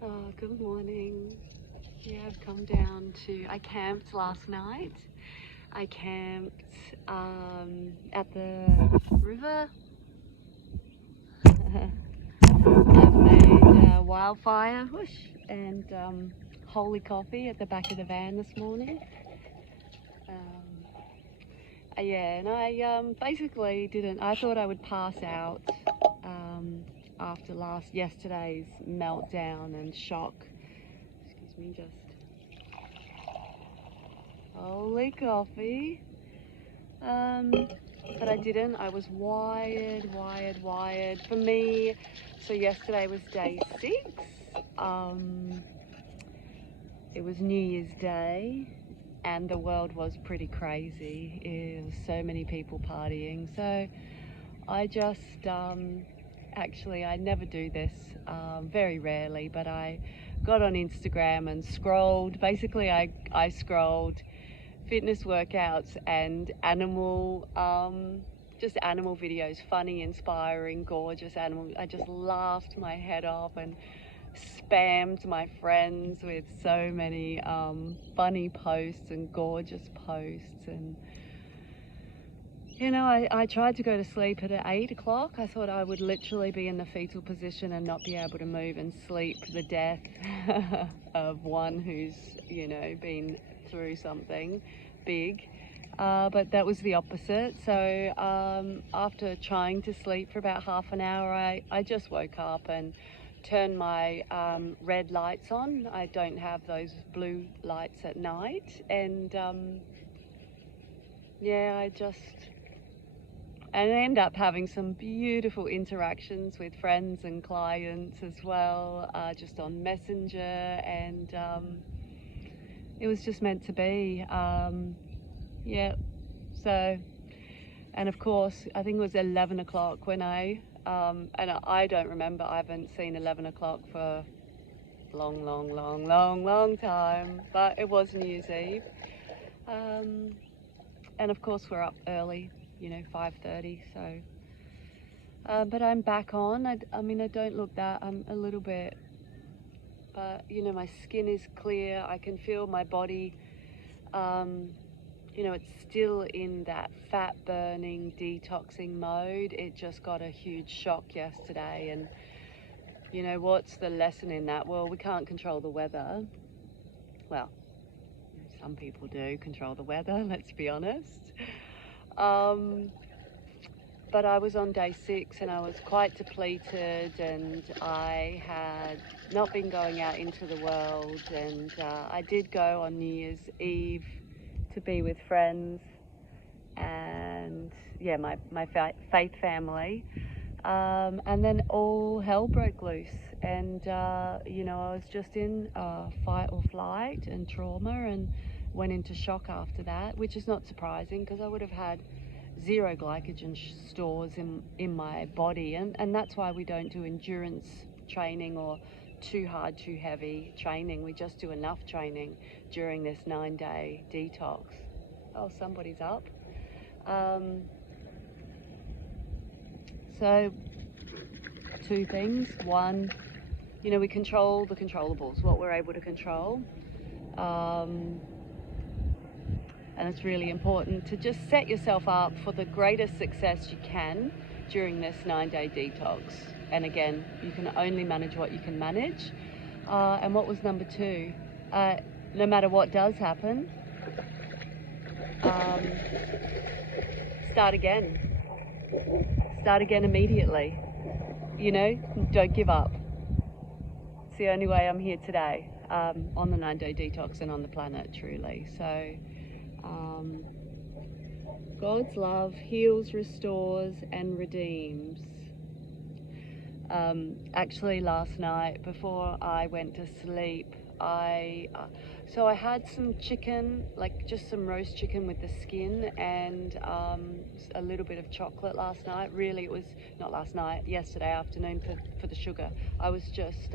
Oh, good morning. Yeah, I've come down I camped last night. I camped at the river. I've made wildfire, whoosh, and holy coffee at the back of the van this morning. Yeah, and I basically didn't. I thought I would pass out after yesterday's meltdown and shock. Excuse me, just holy coffee. But I didn't. I was wired. For me, so yesterday was day 6. It was New Year's Day, and the world was pretty crazy. It was so many people partying. So I just, actually, I never do this, very rarely, but I got on Instagram and scrolled. Basically, I scrolled fitness workouts and just animal videos, funny, inspiring, gorgeous animal. I just laughed my head off and spammed my friends with so many funny posts and gorgeous posts. And you know, I tried to go to sleep at 8 o'clock. I thought I would literally be in the fetal position and not be able to move and sleep the death of one who's, you know, been through something big. But that was the opposite. So after trying to sleep for about half an hour, I just woke up and turned my red lights on. I don't have those blue lights at night. And yeah, and I end up having some beautiful interactions with friends and clients as well, just on Messenger, and it was just meant to be. Yeah, so, and of course, I think it was 11 o'clock when and I don't remember, I haven't seen 11 o'clock for a long time, but it was New Year's Eve. And of course, we're up early, you know, 5:30, so. But I'm back on. I mean, I don't look that. I'm a little bit, but you know, my skin is clear. I can feel my body. You know, it's still in that fat burning, detoxing mode. It just got a huge shock yesterday. And you know, what's the lesson in that? Well, we can't control the weather. Well, some people do control the weather, let's be honest. But I was on day 6 and I was quite depleted, and I had not been going out into the world, and I did go on New Year's Eve to be with friends and yeah, my faith family. And then all hell broke loose, and you know, I was just in fight or flight and trauma, and went into shock after that, which is not surprising because I would have had zero glycogen stores in my body, and that's why we don't do endurance training or too hard, too heavy training. We just do enough training during this 9-day detox. Oh, somebody's up. So 2 things. One, you know, we control the controllables, what we're able to control. And it's really important to just set yourself up for the greatest success you can during this 9-day detox. And again, you can only manage what you can manage. And what was number 2? No matter what does happen, start again. Start again immediately. You know, don't give up. It's the only way I'm here today, on the 9-day detox and on the planet, truly. So God's love heals, restores, and redeems. Actually, last night before I went to sleep, I had some chicken, like just some roast chicken with the skin, and a little bit of chocolate last night. Really, it was not last night, yesterday afternoon for the sugar. I was just,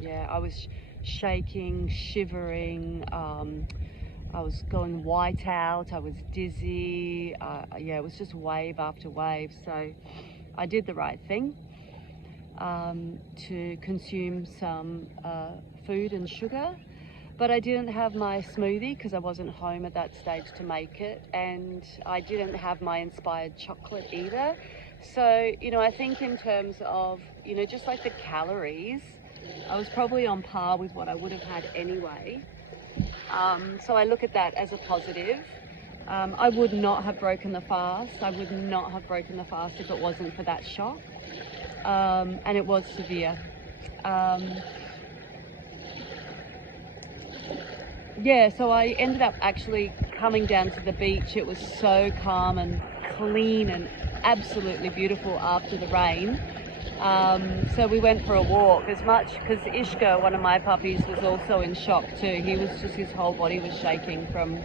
yeah, I was shaking, shivering. I was going white out. I was dizzy. Yeah, it was just wave after wave. So I did the right thing. to consume some food and sugar. But I didn't have my smoothie because I wasn't home at that stage to make it, and I didn't have my inspired chocolate either. So, you know, I think in terms of, you know, just like the calories, I was probably on par with what I would have had anyway. So I look at that as a positive. I would not have broken the fast. I would not have broken the fast if it wasn't for that shock. And it was severe. Yeah, so I ended up actually coming down to the beach. It was so calm and clean and absolutely beautiful after the rain. So we went for a walk as much because Ishka, one of my puppies, was also in shock too. He was just, his whole body was shaking from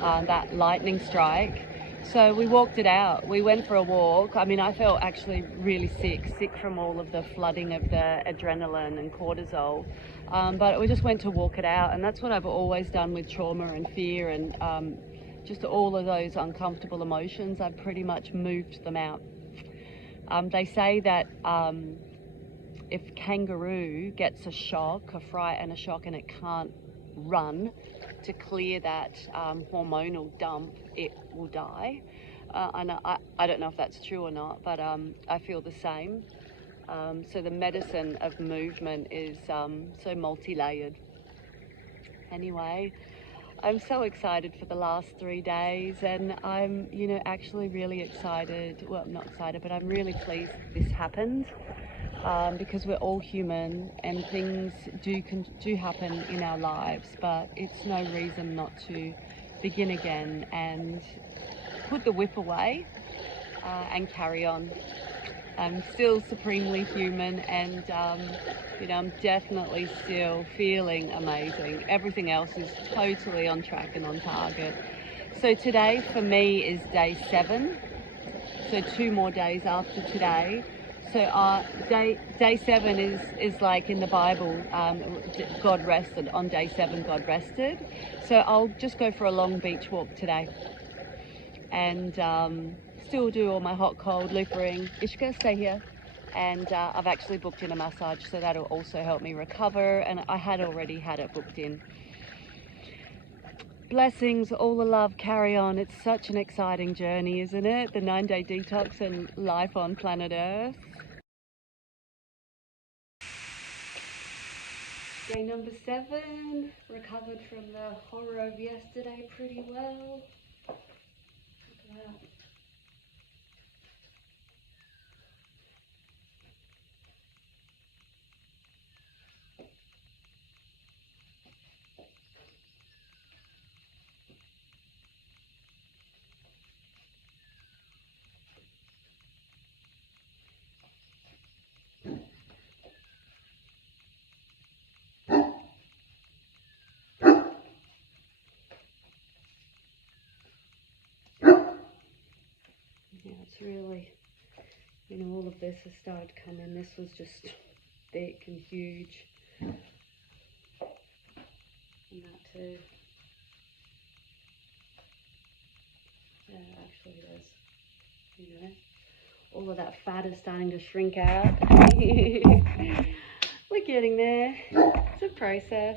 that lightning strike. So we walked it out. We went for a walk. I mean, I felt actually really sick from all of the flooding of the adrenaline and cortisol. But we just went to walk it out, and that's what I've always done with trauma and fear and just all of those uncomfortable emotions. I've pretty much moved them out. They say that if kangaroo gets a shock, a fright and a shock, and it can't run to clear that hormonal dump, it will die. And I don't know if that's true or not, but I feel the same. So the medicine of movement is so multi-layered. Anyway, I'm so excited for the last 3 days, and I'm, you know, actually really excited. Well, I'm not excited, but I'm really pleased this happened. Because we're all human and things do happen in our lives, but it's no reason not to begin again and put the whip away and carry on. I'm still supremely human, and you know, I'm definitely still feeling amazing. Everything else is totally on track and on target. So today for me is day 7, so 2 more days after today. So day 7 is like in the Bible, God rested. On day 7, God rested. So I'll just go for a long beach walk today, and still do all my hot, cold, loopering. Ishka, stay here. And I've actually booked in a massage, so that'll also help me recover. And I had already had it booked in. Blessings, all the love, carry on. It's such an exciting journey, isn't it? The 9-day detox and life on planet Earth. Day number 7, recovered from the horror of yesterday pretty well. Look at that. Yeah, it's really, you know, all of this has started coming. This was just thick and huge. And that too. Yeah, actually it is. You know, all of that fat is starting to shrink out. We're getting there. It's a process.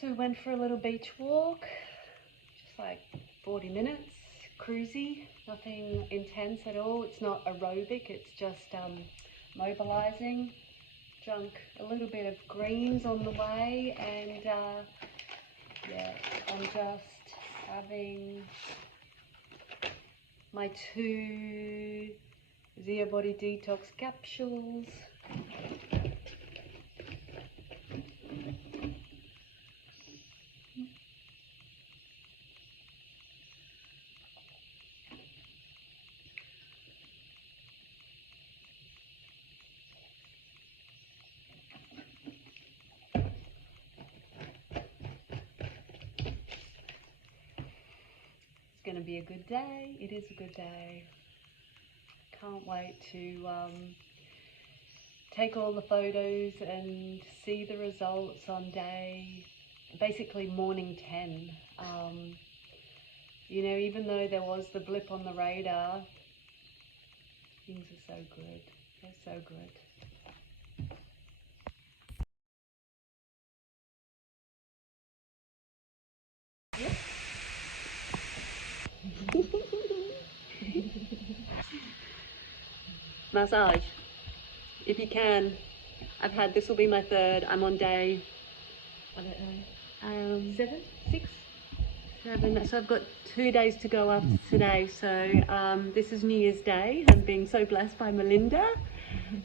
So we went for a little beach walk, just like 40 minutes, cruisy, nothing intense at all. It's not aerobic, it's just mobilizing. Drunk a little bit of greens on the way, and yeah, I'm just having my 2 Zia Body Detox capsules. It's going to be a good day. It is a good day. Can't wait to take all the photos and see the results on day, basically morning 10. You know, even though there was the blip on the radar, things are so good. They're so good. Massage, if you can. This will be my third. I'm on day, I don't know, 7, 6, 7. So I've got 2 days to go after today. So this is New Year's Day. I'm being so blessed by Melinda.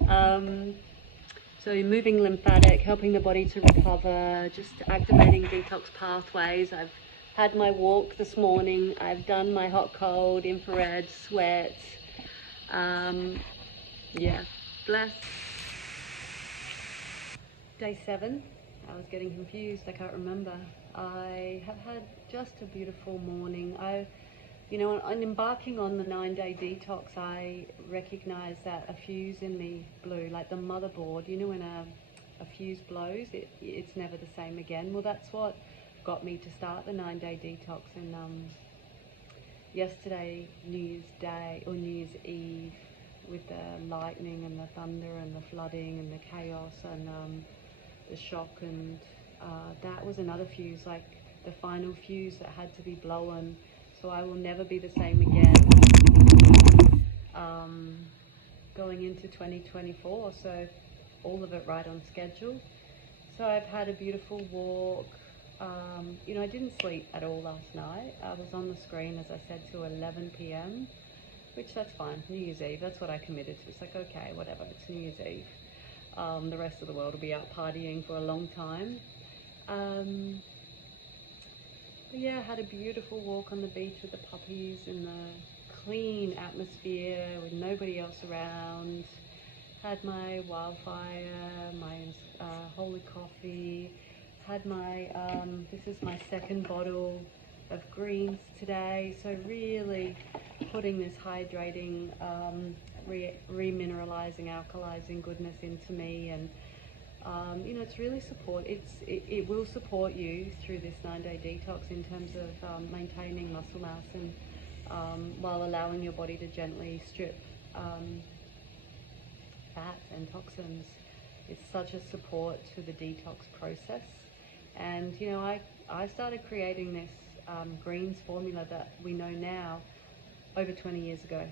So moving lymphatic, helping the body to recover, just activating detox pathways. I've had my walk this morning. I've done my hot, cold, infrared, sweat. Yeah, bless. Day 7, I was getting confused, I can't remember. I have had just a beautiful morning. You know, on embarking on the 9-day detox, I recognized that a fuse in me blew, like the motherboard. You know, when a fuse blows, it's never the same again. Well, that's what got me to start the 9-day detox. And yesterday, New Year's Day or New Year's Eve, with the lightning and the thunder and the flooding and the chaos and the shock, and that was another fuse, like the final fuse that had to be blown. So I will never be the same again going into 2024. So all of it right on schedule. So I've had a beautiful walk. You know, I didn't sleep at all last night. I was on the screen, as I said, to 11 p.m, which that's fine. New Year's Eve, that's what I committed to. It's like, okay, whatever, it's New Year's Eve. The rest of the world will be out partying for a long time. But yeah, I had a beautiful walk on the beach with the puppies in the clean atmosphere with nobody else around. Had my wildfire, my holy coffee. Had my, this is my second bottle of greens today. So really putting this hydrating, remineralizing, alkalizing goodness into me. And you know, it's really it will support you through this 9-day detox in terms of maintaining muscle mass and while allowing your body to gently strip fat and toxins. It's such a support to the detox process. And you know, I started creating this greens formula that we know now over 20 years ago,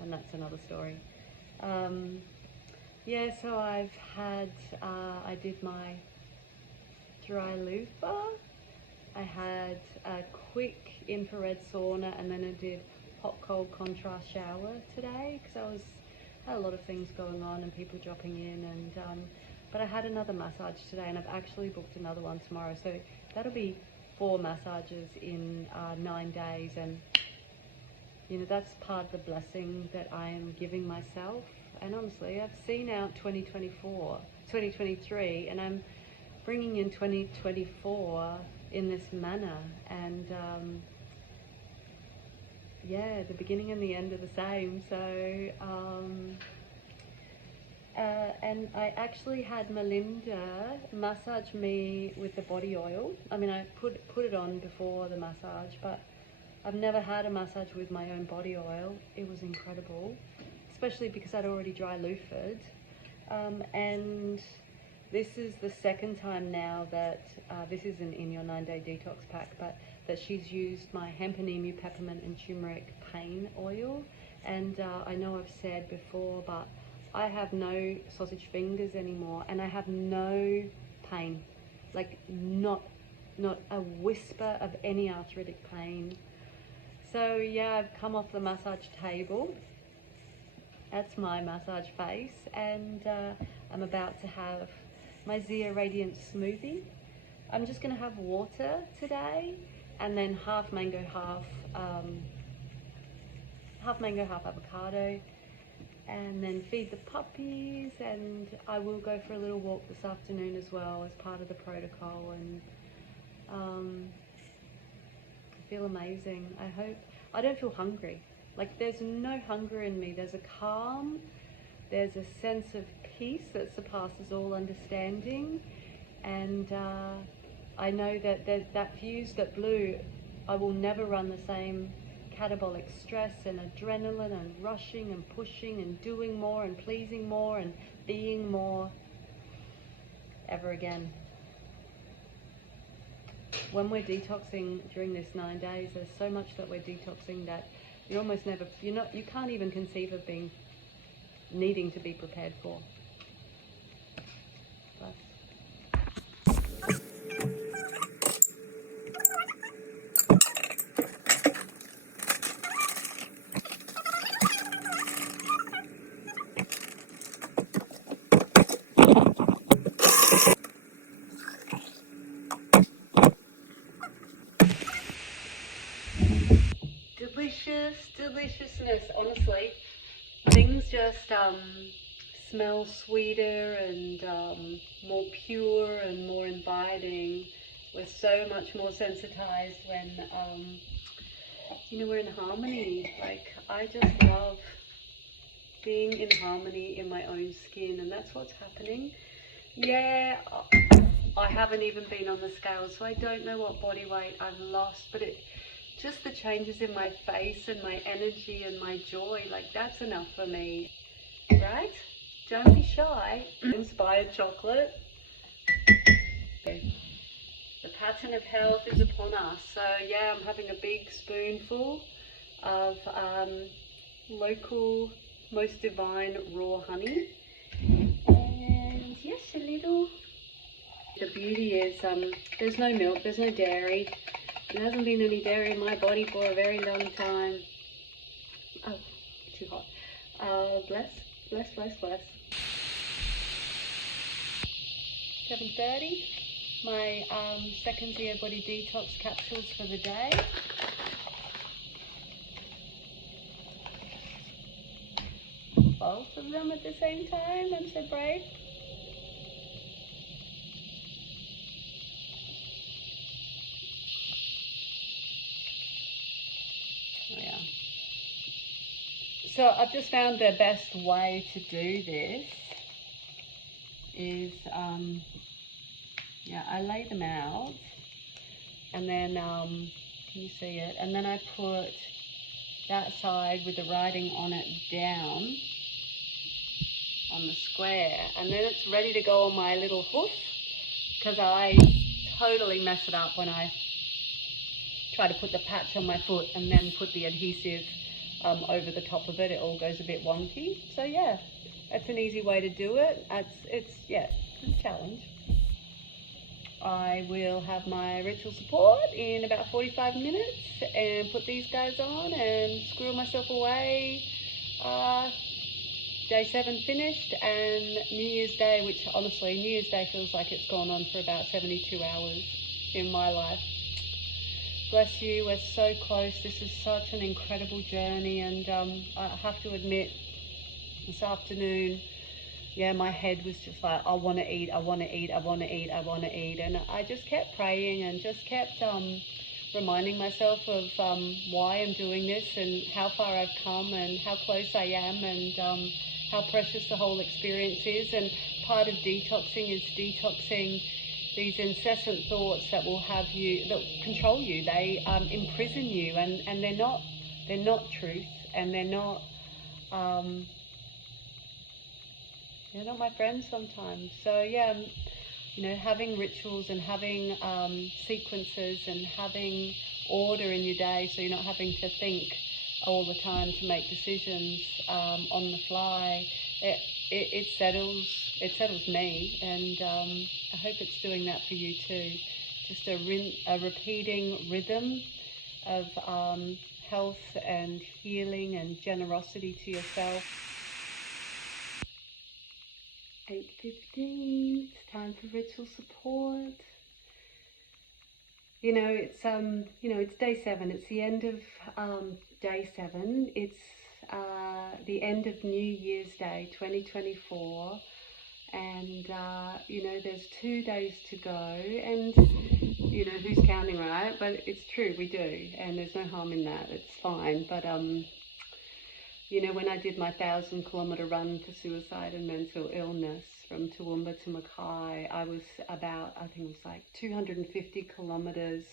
and that's another story. Yeah, so I did my dry loofah. I had a quick infrared sauna, and then I did hot cold contrast shower today because had a lot of things going on and people dropping in, and but I had another massage today, and I've actually booked another one tomorrow. So that'll be 4 massages in 9 days, and you know, that's part of the blessing that I am giving myself. And honestly, I've seen out 2023, and I'm bringing in 2024 in this manner. And yeah, the beginning and the end are the same. So, and I actually had Melinda massage me with the body oil. I mean, I put it on before the massage, but I've never had a massage with my own body oil. It was incredible, especially because I'd already dry loofah'd. And this is the second time now that, this isn't in your 9-day detox pack, but that she's used my hemp and emu peppermint and turmeric pain oil. And I know I've said before, but I have no sausage fingers anymore, and I have no pain, like not a whisper of any arthritic pain. So yeah, I've come off the massage table. That's my massage face, and I'm about to have my Zia Radiant smoothie. I'm just going to have water today, and then half mango, half avocado, and then feed the puppies. And I will go for a little walk this afternoon as well as part of the protocol. And I feel amazing. I don't feel hungry. Like, there's no hunger in me. There's a calm, there's a sense of peace that surpasses all understanding. And I know that that fuse that blew, I will never run the same catabolic stress and adrenaline and rushing and pushing and doing more and pleasing more and being more ever again. When we're detoxing during this 9 days, there's so much that we're detoxing that you almost never, you can't even conceive of needing to be prepared for. But deliciousness, honestly. Things just smell sweeter and more pure and more inviting. We're so much more sensitized when, we're in harmony. Like, I just love being in harmony in my own skin, and that's what's happening. Yeah, I haven't even been on the scale, so I don't know what body weight I've lost, but just the changes in my face and my energy and my joy, like that's enough for me, right? Don't be shy. Inspired chocolate. The pattern of health is upon us. So yeah, I'm having a big spoonful of local, most divine raw honey. And yes, a little. The beauty is there's no milk, there's no dairy. There hasn't been any dairy in my body for a very long time. Oh, too hot. Bless. 7:30. My second Zeo Body Detox capsules for the day. Both of them at the same time. I'm so brave. So I've just found the best way to do this is, I lay them out and then, can you see it? And then I put that side with the writing on it down on the square, and then it's ready to go on my little hoof, because I totally mess it up when I try to put the patch on my foot and then put the adhesive over the top of it. It all goes a bit wonky. So yeah, that's an easy way to do it. It's a challenge. I will have my ritual support in about 45 minutes and put these guys on and squirrel myself away. Day 7 finished, and New Year's Day, which honestly, New Year's Day feels like it's gone on for about 72 hours in my life. Bless you, we're so close. This is such an incredible journey, and I have to admit, this afternoon, my head was just like, I want to eat, and I just kept praying and just kept reminding myself of why I'm doing this and how far I've come and how close I am, and how precious the whole experience is. And part of detoxing is detoxing these incessant thoughts that will that control you. They imprison you, and they're not truth, and they're not my friends sometimes. So yeah, having rituals and having sequences and having order in your day, so you're not having to think all the time to make decisions on the fly. It settles me, and I hope it's doing that for you too. Just a repeating rhythm of health and healing and generosity to yourself. 8:15. It's time for ritual support. It's day 7. It's the end of day 7. It's the end of New Year's Day 2024, and there's 2 days to go, and who's counting, right? But it's true, we do, and there's no harm in that. It's fine. But when I did my 1,000-kilometer run for suicide and mental illness from Toowoomba to Mackay, I was about, I think it was like 250 kilometers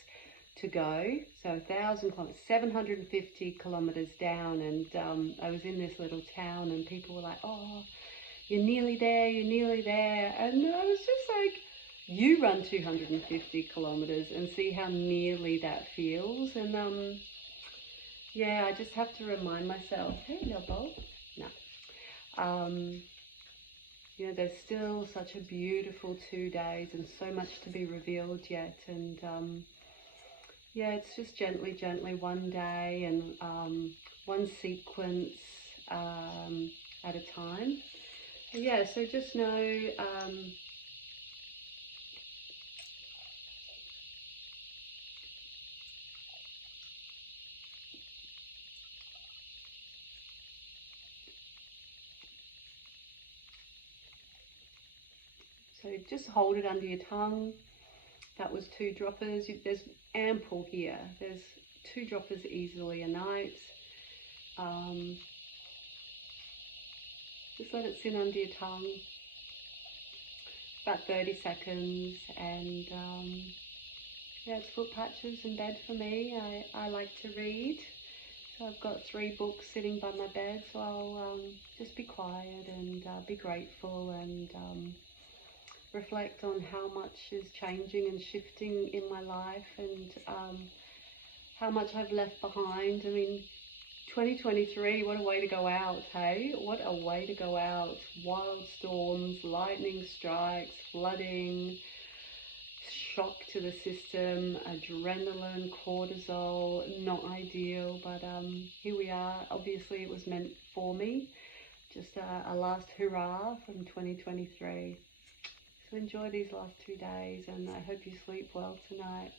to go. So 1,000 kilometers, 750 kilometers down, and I was in this little town, and people were like, "Oh, you're nearly there, you're nearly there," and I was just like, you run 250 kilometers and see how nearly that feels. And yeah, I just have to remind myself, hey, Lobo, no. You know, there's still such a beautiful 2 days and so much to be revealed yet. And yeah, it's just gently, gently, one day and one sequence at a time. But yeah, so just know so just hold it under your tongue. That was 2 droppers. There's ample here. There's 2 droppers easily a night. Just let it sit under your tongue, about 30 seconds, and yeah, it's foot patches in bed for me. I like to read, so I've got 3 books sitting by my bed, so I'll just be quiet and be grateful and reflect on how much is changing and shifting in my life, and how much I've left behind. I mean, 2023, what a way to go out, hey? What a way to go out. Wild storms, lightning strikes, flooding, shock to the system, adrenaline, cortisol, not ideal, but here we are. Obviously it was meant for me. Just a last hurrah from 2023. So enjoy these last 2 days, and I hope you sleep well tonight.